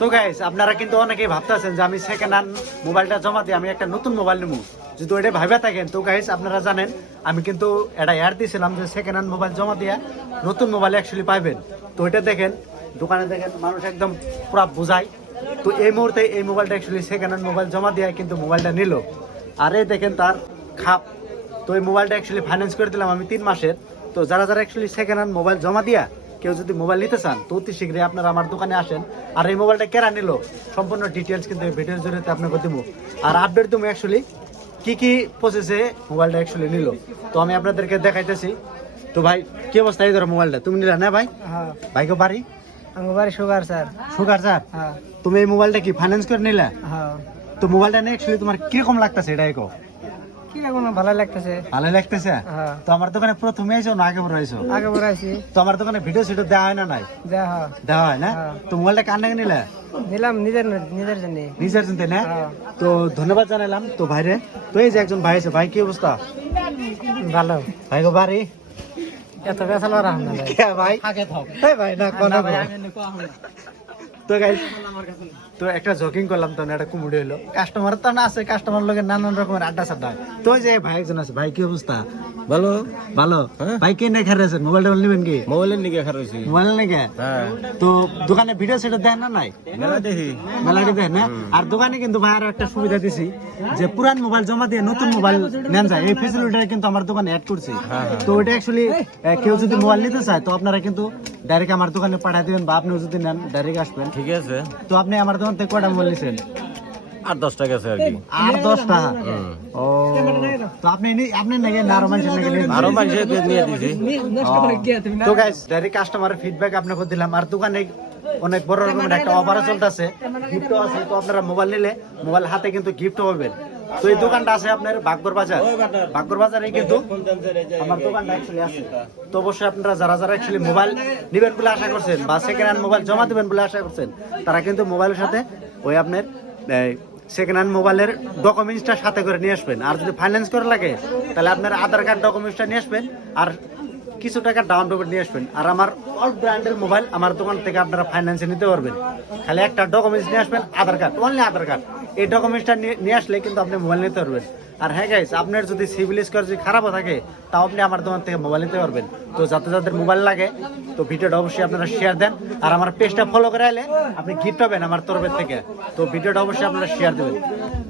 তো গাইস আপনারা কিন্তু অনেকেই ভাবতেছেন যে আমি সেকেন্ড হ্যান্ড মোবাইলটা জমা দিয়ে আমি একটা নতুন মোবাইল নেবো। যদি ওইটা ভাইবা থাকেন তো গাইস আপনারা জানেন আমি কিন্তু এটা অ্যাড দিয়েছিলাম যে সেকেন্ড হ্যান্ড মোবাইল জমা দিয়ে নতুন মোবাইল অ্যাকচুয়ালি পাইবেন। তো ওইটা দেখেন দোকানে দেখেন মানুষ একদম পুরো বোঝায়। তো এই মুহূর্তে এই মোবাইলটা অ্যাকচুয়ালি সেকেন্ড হ্যান্ড মোবাইল জমা দিয়ে কিন্তু মোবাইলটা নিল। আর এই দেখেন তার খাপ। তো এই মোবাইলটা অ্যাকচুয়ালি ফাইন্যান্স করে দিলাম আমি 3 মাসের। তো যারা যারা অ্যাকচুয়ালি সেকেন্ড হ্যান্ড মোবাইল জমা দিয়া কেউ যদি মোবাইল নিতে চান তো অতি শীঘ্রই আপনারা আমার দোকানে আসেন। আর এই মোবাইলটা কেরা নিল সম্পূর্ণ ডিটেলস কিন্তু এই ভিডিওর জরিয়ে আপনাকে দেবো। আর আপডেট দেবো অ্যাকচুয়ালি কি প্রসেসে মোবাইলটা অ্যাকচুয়ালি নিল। তো আমি আপনাদেরকে দেখাইতেছি। তো ভাই কি অবস্থা এই ধরো মোবাইলটা তুমি নিলা না ভাই? হ্যাঁ ভাইকে বাড়ি আমার বাড়ি সুগার স্যার। সুগার স্যার, হ্যাঁ তুমি এই মোবাইলটা কি ফাইন্যান্স করে নিলা? হ্যাঁ তো মোবাইলটা নিয়ে অ্যাকচুয়ালি তোমার কিরকম লাগতেছে এটা একো? কি এখন ভালো লাগতেছে। ভালো লাগতেছে? হ্যাঁ তো আমার দোকানে প্রথমে এসো না আগে পরে এসো? আগে পরে আছি তো আমার দোকানে ভিডিও সিডিও দেওয়া হয় না নাই? দেখা দেওয়া হয় না? হ্যাঁ। তো মোবাইলটা কার নাকি নিলে? নিলাম নিজের জন্য। নিজের চিন্তা না? হ্যাঁ। তো ধন্যবাদ জানালাম তো ভাইরে। তো এই যে একজন ভাই আছে, ভাই কি অবস্থা? ভালো ভাই গো বাড়ি এত বেসাল রাখুন না ভাই। কে ভাই? এই ভাই না কোন না ভাই, আমি এনে কোয়া হই না। তো গাইস তো একটা জকিং করলাম তো একটা কুমুড়ি হলো কাস্টমার তো না আছে, কাস্টমার লোকের নানান রকমের আড্ডা সাড্ডা। তো ওই যে ভাই একজন আছে, ভাই কি অবস্থা? ভালো ভালো। ভাই কে নেই খারে আছেন? মোবাইল টোবাইল নেবেন কি? মোবাইলের নিকে খারাইছি। মোবাইল নেই? হ্যাঁ তো দোকানে ভিডিও সেটা দেন না নাই? মেলা দেখি। মেলাটি দেন না? আর দোকানে কিন্তু ভাই আরো একটা সুবিধা দিছি যে পুরান মোবাইল জমা দিয়ে নতুন মোবাইল নেন যায়, এই ফেসিলিটিটা কিন্তু আমার দোকানে অ্যাড করছি। তো ওটা অ্যাকচুয়ালি কেউ যদি মোবাইল নিতে চায় তো আপনারা কিন্তু ডাইরেক্ট আমার দোকানে পাঠিয়ে দিবেন, বা আপনিও যদি নেন ডাইরেক্ট আসবেন। ঠিক আছে, তো আপনি আমার দোকান থেকে কয়টা মোবাইল নিছেন? 8-10 টাকা আছে আর কি। 8-10টা? ও তো আপনি আপনি নাকি না আরো মানুষের নাকি নিয়েছেন? আরো মানুষের নিয়ে দিছি। তো গাইস ডাইরেক্ট কাস্টমারের ফিডব্যাক আপনাকে দিলাম। আর দোকানে অনেক বড় রকমের একটা অফারও চলতেছে, গিফটও আছে। তো আপনারা মোবাইল নিলে মোবাইল হাতে কিন্তু গিফট পাবেন। তো এই দোকানটা আছে আপনার বাগবর বাজার। বাগবর বাজারে কিন্তু আমার দোকানটা অ্যাকচুয়ালি আছে। তো অবশ্যই আপনারা যারা যারা অ্যাকচুয়ালি মোবাইল নেবেন বলে আশা করছেন বা সেকেন্ড হ্যান্ড মোবাইল জমা দেবেন বলে আশা করছেন তারা কিন্তু মোবাইলের সাথে ওই আপনার সেকেন্ড হ্যান্ড মোবাইলের ডকুমেন্টসটা সাথে করে নিয়ে আসবেন। আর যদি ফাইন্যান্স করে লাগে তাহলে আপনার আধার কার্ড ডকুমেন্টসটা নিয়ে আসবেন আর কিছু টাকা ডাউন পেমেন্ট নিয়ে আসবেন। আর আমার অল ব্র্যান্ডের মোবাইল আমার দোকান থেকে আপনারা ফাইন্যান্সে নিতে পারবেন। খালি একটা ডকুমেন্টস নিয়ে আসবেন, আধার কার্ড, অনলি আধার কার্ড। এই ডকুমেন্টসটা নিয়ে আসলে কিন্তু আপনি মোবাইল নিতে পারবেন। আর হ্যাঁ গাইস, আপনার যদি সিভিল স্কোর যদি খারাপও থাকে তাও আপনি আমার দোকান থেকে মোবাইল নিতে পারবেন। তো যাতে যাদের মোবাইল লাগে তো ভিডিওটা অবশ্যই আপনারা শেয়ার দেন। আর আমার পেজটা ফলো করে আইলে আপনি গিফট পাবেন আমার তরফের থেকে। তো ভিডিওটা অবশ্যই আপনারা শেয়ার দেবেন।